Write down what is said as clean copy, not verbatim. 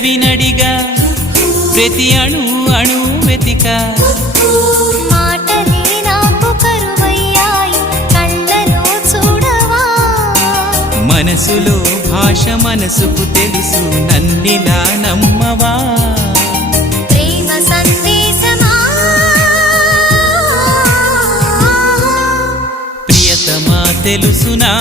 పెదవినడిగా ప్రతి అణు అణు వెతిక మాటలే నాకు కరువయ్యాయి కళ్ళలో చూడవా మనసులో భాష మనసుకు తెలుసు నన్నిలా నమ్మవా ప్రేమ సందేశమా ప్రియతమా తెలుసునా